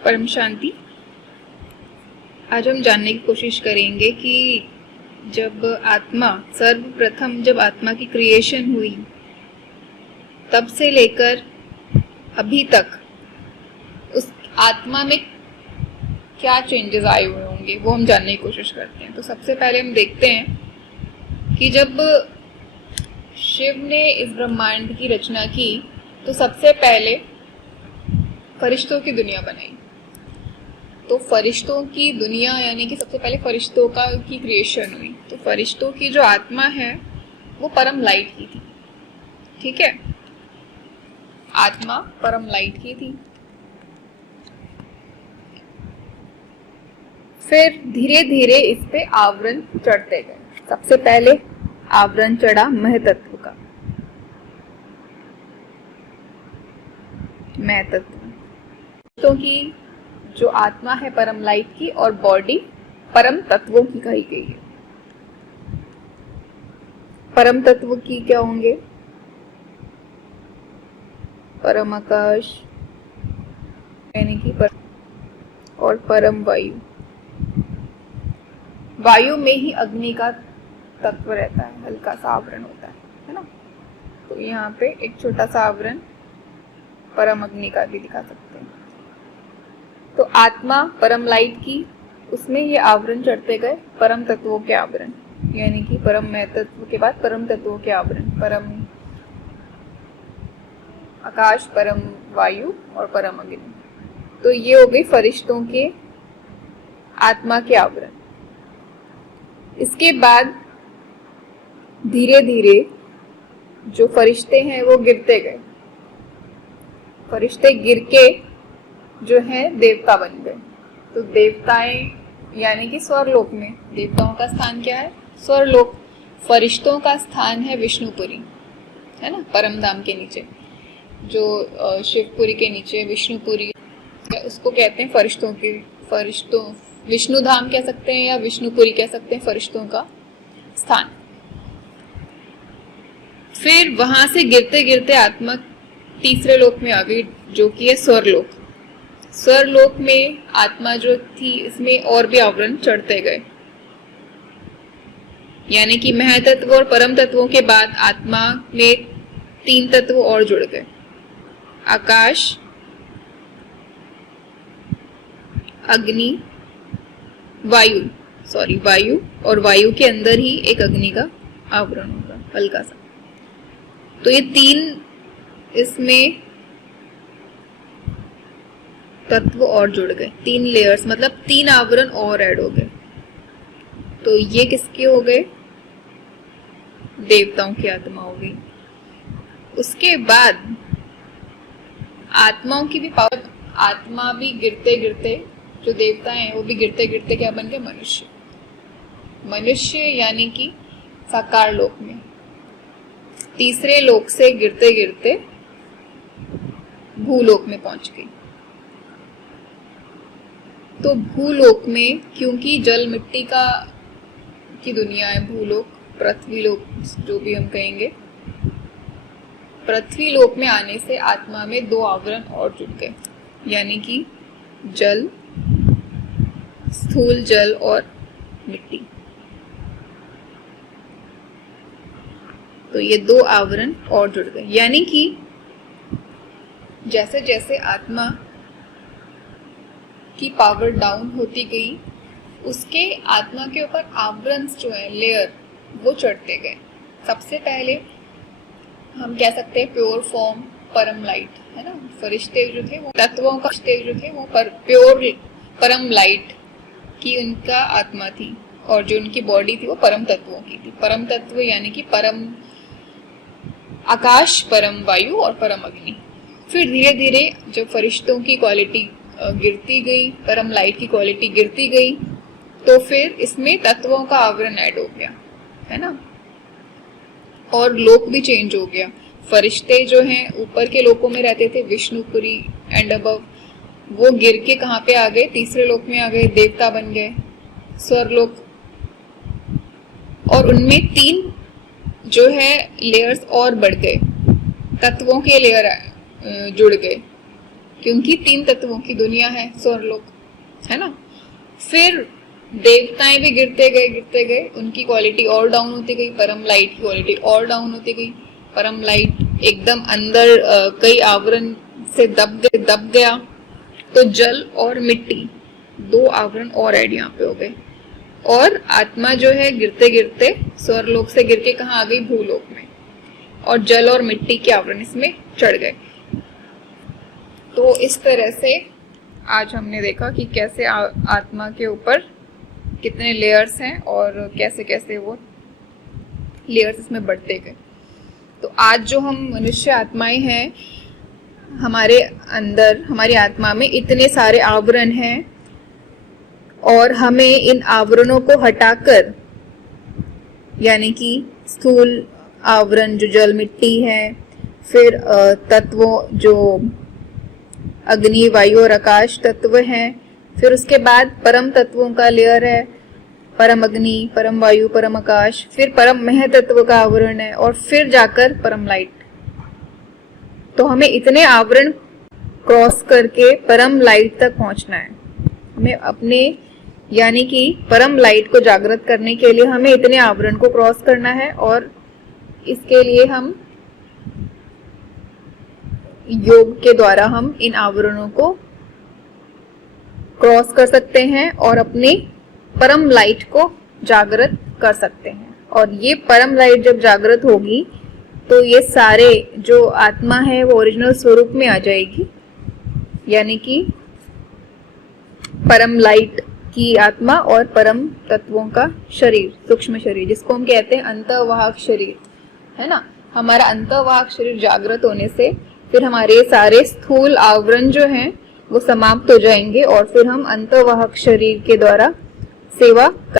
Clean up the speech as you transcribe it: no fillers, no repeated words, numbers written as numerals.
परम शांति। आज हम जानने की कोशिश करेंगे कि जब सर्वप्रथम जब आत्मा की क्रिएशन हुई तब से लेकर अभी तक उस आत्मा में क्या चेंजेस आए हुए होंगे, वो हम जानने की कोशिश करते हैं। तो सबसे पहले हम देखते हैं कि जब शिव ने इस ब्रह्मांड की रचना की तो सबसे पहले फरिश्तों की दुनिया बनाई। तो फरिश्तों की दुनिया यानी कि सबसे पहले फरिश्तों की क्रिएशन हुई। तो फरिश्तों की जो आत्मा है वो परम लाइट की थी। ठीक है, आत्मा परम लाइट की थी। फिर धीरे धीरे इस पे आवरण चढ़ते गए। सबसे पहले आवरण चढ़ा महतत्व का। महतत्व तो की जो आत्मा है परम लाइट की और बॉडी परम तत्वों की कही गई है। परम तत्व की क्या होंगे? परम आकाश यानी कि और परम वायु। वायु में ही अग्नि का तत्व रहता है, हल्का सा आवरण होता है ना। तो यहाँ पे एक छोटा सा आवरण परम अग्नि का भी दिखा सकते हैं। तो आत्मा परम लाइट की, उसमें ये आवरण चढ़ते गए परम तत्वों के आवरण, यानी कि परम महतत्व के बाद परम तत्वों के आवरण, परम आकाश, परम वायु और परम अग्नि। तो ये हो गई फरिश्तों के आत्मा के आवरण। इसके बाद धीरे धीरे जो फरिश्ते हैं वो गिरते गए। फरिश्ते गिर के जो है देवता बन गए। तो देवताएं यानी कि स्वर्लोक में, देवताओं का स्थान क्या है? स्वर्लोक। फरिश्तों का स्थान है विष्णुपुरी, है ना, परम धाम के नीचे, जो शिवपुरी के नीचे विष्णुपुरी, उसको कहते हैं फरिश्तों विष्णु धाम कह सकते हैं या विष्णुपुरी कह सकते हैं, फरिश्तों का स्थान। फिर वहां से गिरते गिरते आत्मा तीसरे लोक में आ गई, जो कि है स्वर्लोक। स्वर्लोक में आत्मा जो थी इसमें और भी आवरण चढ़ते गए, यानी कि महतत्व और परम तत्वों के बाद आत्मा में 3 तत्व और जुड़ गए। आकाश, अग्नि, वायु और वायु के अंदर ही एक अग्नि का आवरण होगा हल्का सा। तो ये 3 इसमें तत्व और जुड़ गए, 3 लेयर्स, मतलब 3 आवरण और ऐड हो गए। तो ये किसके हो गए? देवताओं की आत्मा हो गई। उसके बाद आत्माओं की भी पावर, आत्मा भी गिरते गिरते, जो देवता हैं वो भी गिरते गिरते क्या बन गए? मनुष्य। मनुष्य यानी कि साकार लोक में। तीसरे लोक से गिरते गिरते भूलोक में पहुंच गई। तो भूलोक में, क्योंकि जल मिट्टी की दुनिया है भूलोक, पृथ्वी लोक जो भी हम कहेंगे, पृथ्वी लोक में आने से आत्मा में 2 आवरण और जुड़ गए, यानी कि जल, स्थूल जल और मिट्टी। तो ये 2 आवरण और जुड़ गए, यानी कि जैसे जैसे आत्मा की पावर डाउन होती गई, उसके आत्मा के ऊपर आवरण जो है, लेयर, वो चढ़ते गए। सबसे पहले हम कह सकते हैं प्योर फॉर्म परम लाइट, है ना। फरिश्ते जो थे वो तत्वों का जो थे वो प्योर परम लाइट की उनका आत्मा थी, और जो उनकी बॉडी थी वो परम तत्वों की थी। परम तत्व यानी कि परम आकाश, परम वायु और परम अग्नि। फिर धीरे धीरे जब फरिश्तों की क्वालिटी गिरती गई, परम लाइट की क्वालिटी गिरती गई, तो फिर इसमें तत्वों का आवरण ऐड हो गया, है ना, और लोक भी चेंज हो गया। फरिश्ते जो हैं ऊपर के लोकों में रहते थे, विष्णुपुरी एंड अबव, वो गिर के कहाँ पे आ गए? तीसरे लोक में आ गए, देवता बन गए, स्वर्लोक। और उनमें 3 जो है लेयर्स और बढ़ गए, तत्वों के लेयर जुड़ गए। क्योंकि 3 तत्वों की दुनिया है स्वर्लोक, है ना। फिर देवताएं भी गिरते गए, उनकी क्वालिटी और डाउन होती गई, परम लाइट की क्वालिटी और डाउन होती गई। परम लाइट एकदम अंदर कई आवरण से दब गया, तो जल और मिट्टी 2 आवरण और ऐड यहाँ पे हो गए, और आत्मा जो है गिरते गिरते स्वर्लोक से गिर के कहाँ आ गई, भूलोक में, और जल और मिट्टी के आवरण इसमें चढ़ गए। तो इस तरह से आज हमने देखा कि कैसे आत्मा के ऊपर कितने लेयर्स हैं और कैसे कैसे वो लेयर्स इसमें बढ़ते गए। तो आज जो हम मनुष्य आत्माएं हैं, हमारे अंदर, हमारी आत्मा में इतने सारे आवरण हैं, और हमें इन आवरणों को हटाकर, यानी कि स्थूल आवरण जो जल मिट्टी है, फिर तत्वों जो अग्नि वायु और आकाश तत्व हैं, फिर उसके बाद परम तत्वों का लेयर है, परम अग्नि, परम वायु, परम आकाश, फिर परम मह तत्व का आवरण है, और फिर जाकर परम लाइट। तो हमें इतने आवरण क्रॉस करके परम लाइट तक पहुंचना है। हमें अपने, यानी कि परम लाइट को जागृत करने के लिए हमें इतने आवरण को क्रॉस करना है, और इसके लिए हम योग के द्वारा हम इन आवरणों को क्रॉस कर सकते हैं और अपनी परम लाइट को जागृत कर सकते हैं। और ये परम लाइट जब जागृत होगी तो ये सारे जो आत्मा है वो ओरिजिनल स्वरूप में आ जाएगी, यानी कि परम लाइट की आत्मा और परम तत्वों का शरीर, सूक्ष्म शरीर, जिसको हम कहते हैं अंतर्वाहक शरीर, है ना। हमारा अंतर्वाहक शरीर जागृत होने से फिर हमारे सारे स्थूल आवरण जो हैं वो समाप्त हो जाएंगे, और फिर हम अंतर्वाहक शरीर के द्वारा सेवा